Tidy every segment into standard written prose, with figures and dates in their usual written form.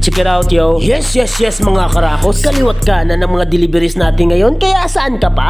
Check it out, yo. Yes, mga karakos. Kaliwat ka na ng mga deliveries natin ngayon, kaya saan ka pa?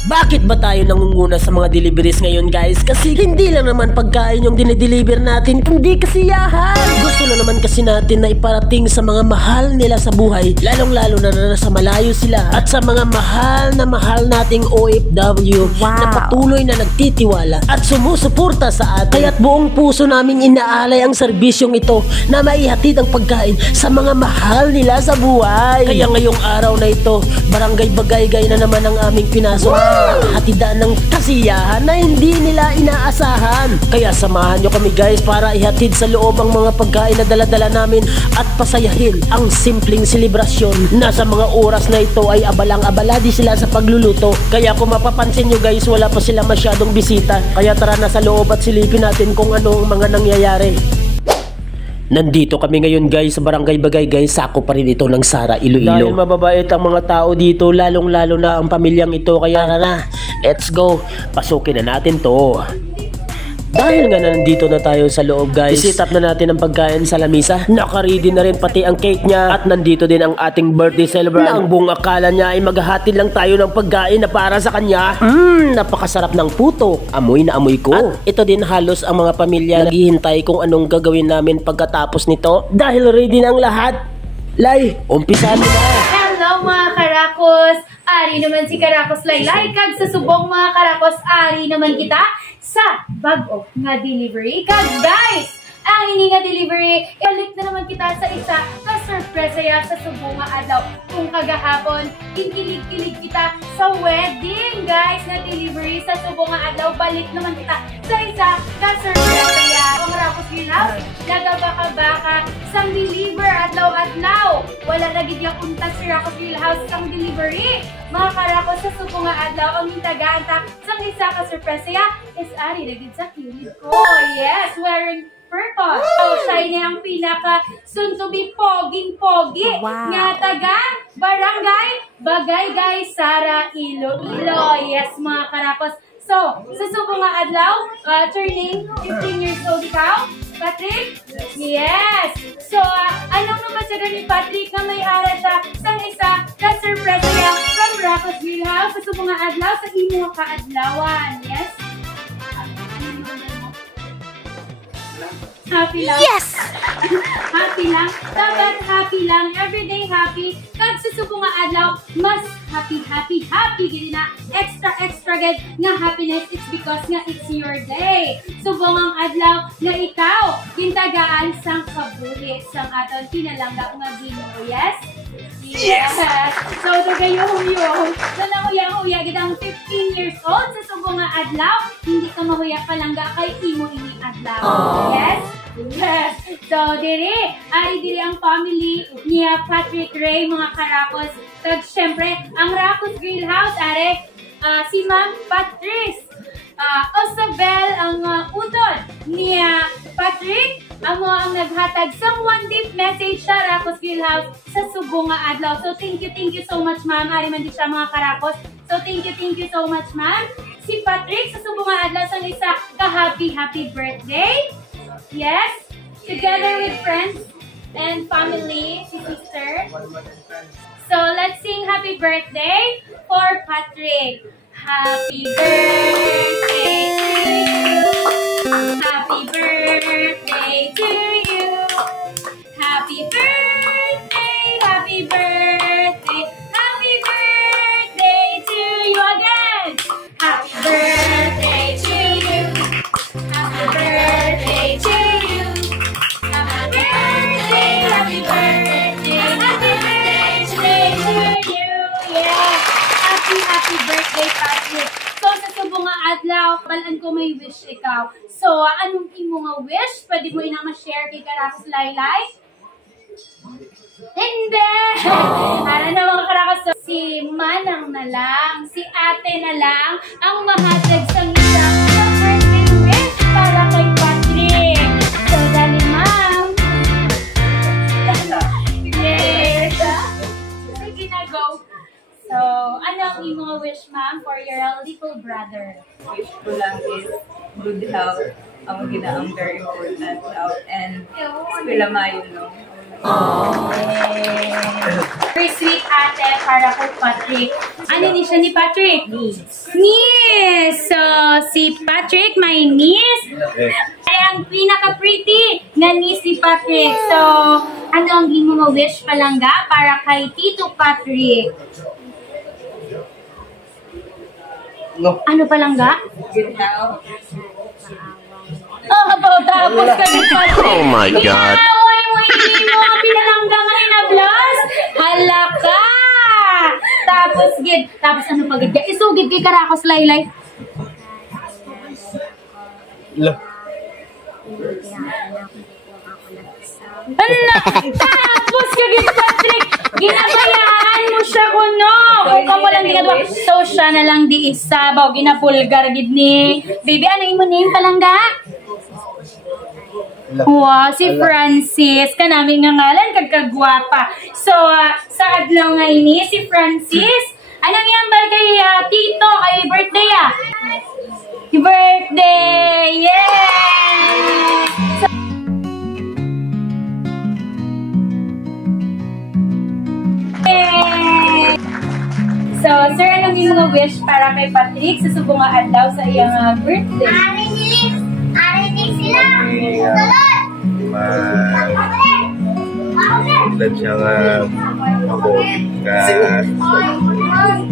Bakit ba tayo nangunguna sa mga deliveries ngayon, guys? Kasi hindi lang naman pagkain yung dinideliver natin, kundi kasiyahan. Gusto na naman kasi natin na iparating sa mga mahal nila sa buhay, lalong-lalo na nasa malayo sila, at sa mga mahal nating OFW na patuloy na nagtitiwala at sumusuporta sa atin. Kaya't buong puso naming inaalay ang serbisyong ito na maihatid ang pagkain sa mga mahal nila sa buhay. Kaya ngayong araw na ito, Barangay Bagaygay na naman ang aming pinasok. Hatidaan ng kasiyahan na hindi nila inaasahan. Kaya samahan nyo kami, guys, para ihatid sa loob ang mga pagkain na daladala namin at pasayahin ang simpleng selebrasyon na sa mga oras na ito ay abalang-abala di sila sa pagluluto. Kaya kung mapapansin nyo, guys, wala pa sila masyadong bisita. Kaya tara na sa loob at silipin natin kung ano ang mga nangyayari. Nandito kami ngayon, guys, sa Barangay Bagaygay. Sako pa rin ito ng Sara, Iloilo. Dahil mababait ang mga tao dito, lalong-lalo na ang pamilyang ito. Kaya na, let's go. Pasukin na natin to. Dahil nga nandito na tayo sa loob, guys, i-set up na natin ang pagkain sa lamisa. Naka-ready na rin pati ang cake niya. At nandito din ang ating birthday celebrant na ang buong akala niya ay maghahatid lang tayo ng pagkain na para sa kanya. Napakasarap ng puto. Amoy na amoy ko. At ito din halos ang mga pamilya naghihintay kung anong gagawin namin pagkatapos nito. Dahil ready na ang lahat. Lay, umpisahan mo na. Hello mga karakos! Ari naman si Karakos Laylay. Kag sa subong mga karakos, ari naman kita sa bag-o nga delivery. Kag guys, ang ini nga delivery, ibalik na naman kita sa isa ka-surpresa ya sa subong nga adlaw. Kung kagahapon, kikilig-kilig kita sa wedding, guys, na delivery sa subong nga adlaw. Balik naman kita sa isa ka-surpresa ya. Ang Karakos Gilaw, nagabaka-baka sang deliver adlaw-adlaw. Wala na gidya kunta si Karakos Gilaw sang delivery. Mga karakos, sa subong nga adlaw, ang hintagaanta sang isa ka-surpresa ya is ari na gid sa kilig ko. Yes, wearing purple. So, siya niya ang pinaka soon to be poging-pogi nga taga Barangay Bagaygay, Sara, Iloilo. Yes, mga karakos. So, sa subong nga adlaw, turning 15 years old ikaw, Patrick? Yes! So, anong naman ni Patrick na may ara siya sa isa ka-surprise niya from Karakos Greenhouse sa subong nga adlaw sa imo kaadlawan. Yes? Happy lang. Yes! Happy lang. Dapat happy lang. Everyday happy. Kag sa subong nga adlaw, mas happy. Gini na extra get nga happiness. It's because nga it's your day. Subong ang adlaw nga ikaw kintagaan sang kabuhi sang aton pinalangga nga Ginoo. Yes? Yes! So, tagayong-yung. So, nahuya-huya gitang 15 years old sa subong nga adlaw. Hindi ka mahuya palangga kay imo ini adlaw. Yes? Yes. So, diri ang family niya Patrick Ray, mga karakos. Tag, syempre, ang Rakos Grill House, si Ma'am Patrice. Osabel, ang utod niya Patrick, ang naghatag sa one deep message sa Rakos Grill House sa subong nga adlaw. So, thank you so much, ma'am. Ari man di siya, mga karakos. So, thank you so much, ma'am. Si Patrick, sa subong nga adlaw, sa isa ka-happy birthday. Yes, together with friends and family, si sister. So, let's sing happy birthday for Patrick. Happy birthday to you. Happy birthday to you. Happy birthday, happy birthday, happy birthday to you again. Happy birthday to you. Happy birthday to you. Happy birthday, happy birthday to you. Yes. Happy birthday, Patrick. So, sa subong nga adlaw, balaan ko may wish ikaw. So, anong imo nga wish? Pwede mo ina ma-share kay Karakos Laylay? Hindi! Para na mga karakos, so, si Manang na lang, si Ate na lang, ang mahatag sa isang birthday wish para kay Patrick. So, dali, ma'am. Yes! Sige na, go. So, ano ang imo wish, ma'am, for your little brother? Wish ko lang is good health. Ang ginaang very important health. And eskwela mayo, no? Very sweet ate para kay Patrick. Ano ni siya ni Patrick? Niece. So, si Patrick, my niece, ay ang pinaka-pretty na niece si Patrick. So, ano ang di mo ma-wish palangga para kay Tito Patrick? No. Ano palangga? Tapos ka ni Patrick. Oh my God. Away mo, hindi mo ang pinalangga ngayon na blast. Halaka! Tapos ano pagod ka? Isugid kay Karakos, Laylay. Lo. Ala! Tapos kagit Patrick, ginabayaan mo siya kuno. Kung ka mo lang ginagawa, so siya na lang di isa. Baw, ginapulgar gid ni. Baby, ano yung name palangga? Wow, si Francis. Kanami nga ngalan, kagkagwapa. So, sa adlaw nga ini, si Francis, anong yambal kay Tito, kay birthday Happy birthday! Yay! So, sir, anong yung mga wish para kay Patrick sa subong nga adlaw sa iyang birthday? Arinig sila! Tulad! Tulad siyang ako ka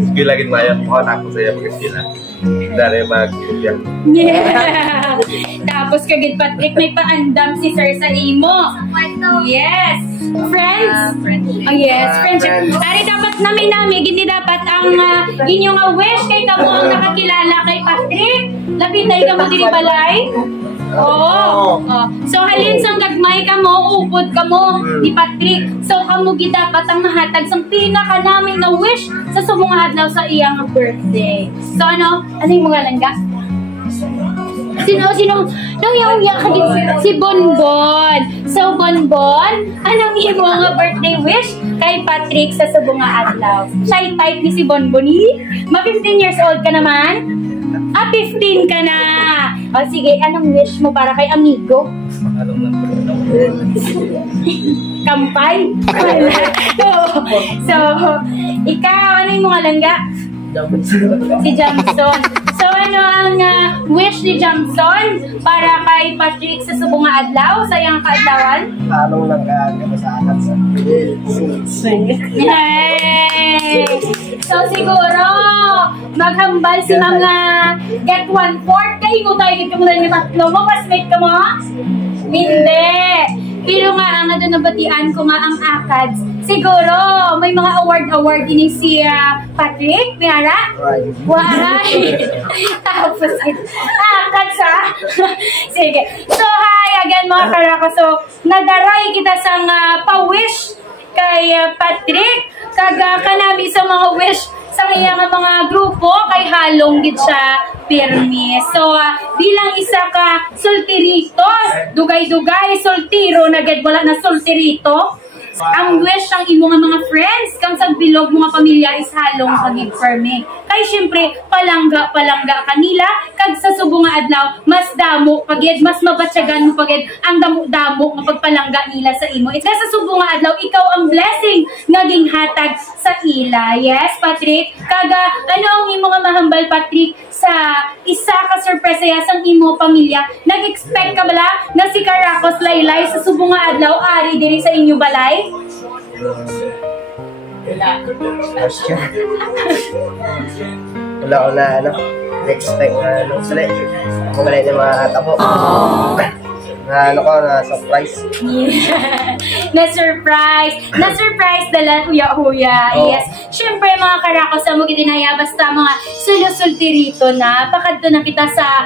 eskwela gid maya ko na ako saya mag-eskwela. Dari mag-eskwela. Yeah! Tapos kagid Patrick, may paandam si sir sa imo. Yes! Friends? Oh yes, friendship. Ari dapat nami, gindi dapat ang inyong wish kay kamo ang nakakilala kay Patrick. Lapitay ka mo diri balay. Oo. So halin sang gagmay ka mo, upod ka mo ni Patrick. So kamo gid dapat ang mahatag sang pinaka namin na wish sa sumong adlaw sa iyang birthday. So ano yung mga langga? Sino? Nang yung si Bonbon. So, Bonbon, anong iyong mga birthday wish kay Patrick sa subong nga adlaw? Shy type ni si Bonbon. Ma 15 years old ka naman? 15 ka na. O sige, anong wish mo para kay amigo? Kampay? So, ikaw, ano yung mga langga? Si Jamson. So, ano ang wish ni Jamson para kay Patrick sa subong nga adlaw sa iyang kaadlawan? Halong lang ka sa anak sa Yay! So, siguro, maghambal si mga get 1/4. Kahingo tayo git ka mo na yung tatlo mo. Pasmate ka mo? Hindi. Pero nga, ang nabatian ko nga ang ACADS. Siguro, may mga award ini si Patrick, Miara? Waray! Tapos, ACADS ha? Sige. So, hi again mga karako. So, nadaray kita sa pa-wish kay Patrick. Kaga kanami sa mga wish sa iyang mga grupo kay halong gid siya pirmi. So bilang isa ka solterito, dugay-dugay soltero na gid wala na solterito. Ang wish ang imo nga mga friends kang sa bilog mga pamilya is halong kagig firme. Kay syempre palangga kanila kag sa subong nga adlaw mas damo pagid mas mabatyagan mo pagid ang damo-damo nga pagpalangga nila sa imo. It's sa subong nga adlaw ikaw ang blessing nga ginhatag sa ila. Yes, Patrick. Kaga ano ang imo nga mahambal Patrick sa isa ka surprise sang imo pamilya? Nag-expect ka bala na si Karakos Laylay sa subong nga adlaw ari diri sa inyo balay? Wala ko na expect sali. Ako balay na mga tapo. Na surprise. Na-surprise dala huya-huya. Yes. Syempre mga karakos sa mo gitinaya basta mga sulusultirito na pakadto na kita sa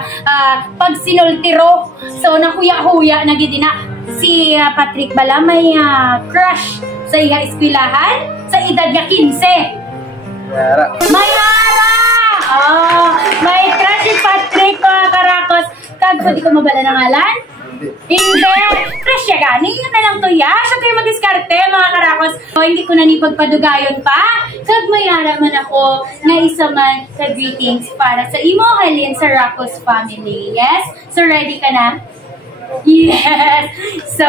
pagsinultiro. So na huya-huya na gidina si Patrick bala may crush sa iya eskwelahan sa edad nga 15. May hara! Oh, may crush si Patrick mga karakos. Kag pwede ko mabala ng ngalan? Hindi! Crush siya gani. Yun na lang to ya. Siya tayo mag-diskarte mga karakos. So, hindi ko na ni pagpadugayon pa. Kag mayara man ako na isa man sa greetings para sa imo halin sa Rakos family. Yes? So, ready ka na? Yes. So,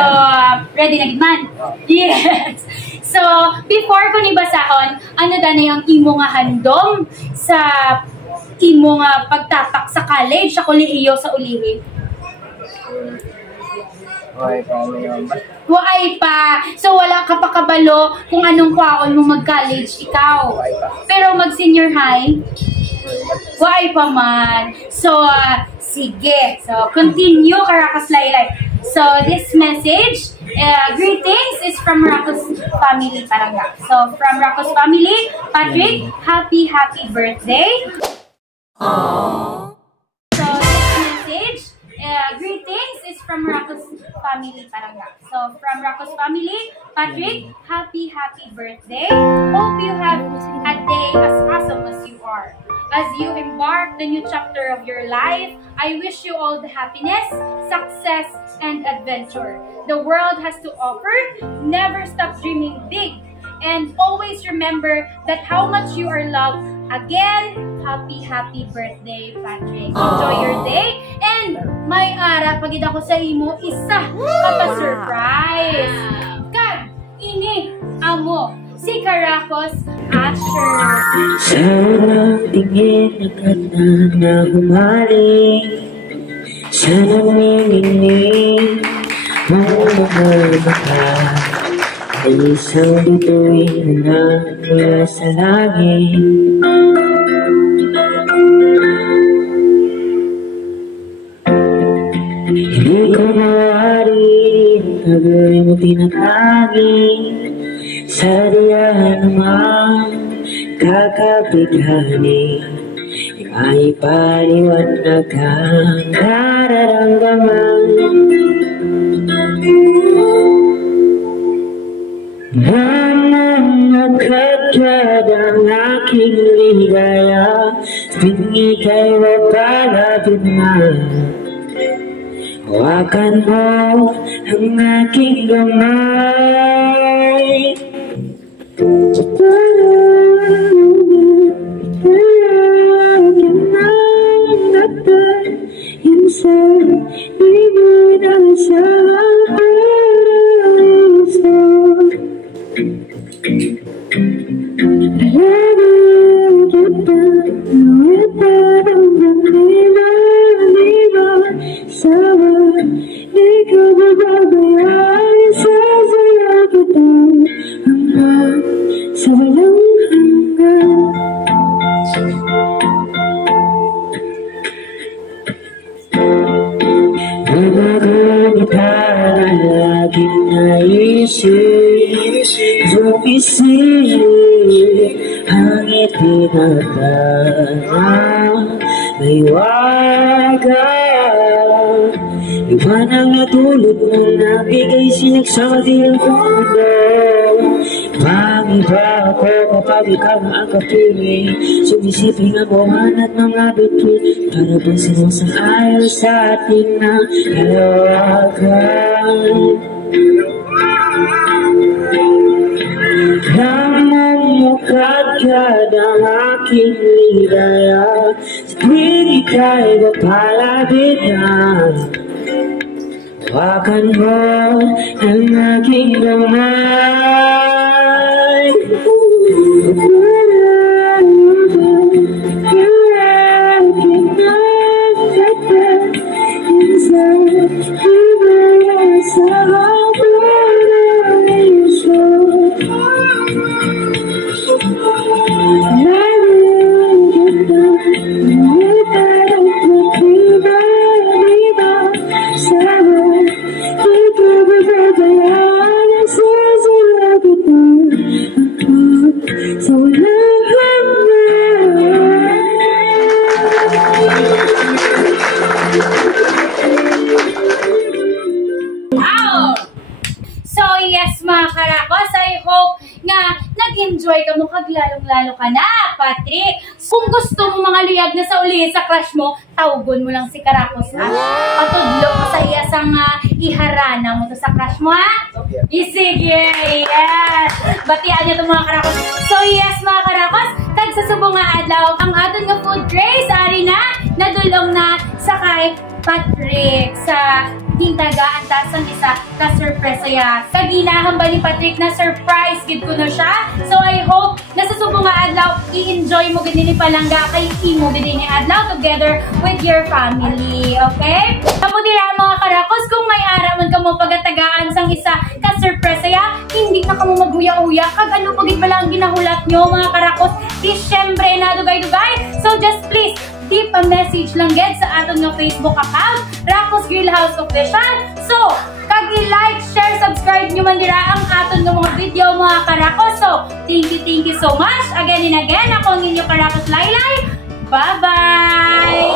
ready na gid man? Yes. So, before ko nibasahon, ano na yung imo nga handom sa imo nga pagtapak sa college, sa kolehiyo, sa ulihi? Waay pa. So, wala ka pa kabalo kung anong kwaon mo mag-college ikaw. Pero mag-senior high? Waay pa man. So, sige. So, continue, Karakas Laylay. So, this message, greetings is from Racos family, Paranga. So, from Racos family, Patrick, happy birthday. Aww. So, this message, greetings is from Racos family, Paranga. So, from Racos family, Patrick, happy birthday. Hope you have a day as awesome as you are. As you embark the new chapter of your life, I wish you all the happiness, success, and adventure the world has to offer. Never stop dreaming big, and always remember that how much you are loved. Again, happy birthday, Patrick. Enjoy your day, and may ara pagid ako sa imo isa ka pa surprise. Kag ini amo si Karakos Asher. Sana tingin na kata na humaling, sana umiling mahal maka, ay isang bituin na mula sa langit. Hindi ko mawari ang tagay mo tinatangin, sa diyan naman kakapithani, ay paliwanag ang nararamdaman. Nananagkagad ang aking ligaya, tuwing ika'y mapalapit na. Hawakan mo ang aking gamay. Ang itinatana may wagang iwanang natulog mo nabigay sinagsamadil ko mundo. Mangiba ako kapag ikaw ang kapiling, sumisiping ako hanat mga bituin, para bang sinusang-ayaw sa ating nangalawagan. Namumukadkad ang aking ligaya, sa tuwing ika'y mapalapit na. Hawakan mo ang aking gamay. Nag-enjoy ka mo, kaglalong-lalo ka na, Patrick. Kung gusto mo mga luyag na sa ulihin sa crush mo, tawgon mo lang si Karakos, ha? Patudlo mo sa iya sang iharana mo to sa crush mo, ha? Sige, yes! Batian niyo itong mga Karakos. So yes, mga Karakos, tag sa subong nga adlaw, ang aton nga food trays, ari na, nadulong na sa kay Patrick sa gintagaan ta sang isa ka surprise ya. Sa ginahan ba ni Patrick na surprise gid ko na siya. So I hope nasusubo nga adlaw i-enjoy mo gid ni palangga kay imo gid ni adlaw together with your family. Okay? Kamo dira mga karakos kung may ara man kamo pagatagaan sang isa ka surprise ya, hindi na kamo maguya-uya kag ano pagid pala ang ginahulat nyo mga karakos. Disyembre na dugay-dugay. So just please tip a message lang gid sa aton nga Facebook account, Rakos Grillhouse Official. So, kag i-like, share, subscribe nyo man dira ang aton nga mga video mga karakos. So, thank you so much. Again and again, ako ang inyong karakos Laylay. Bye-bye!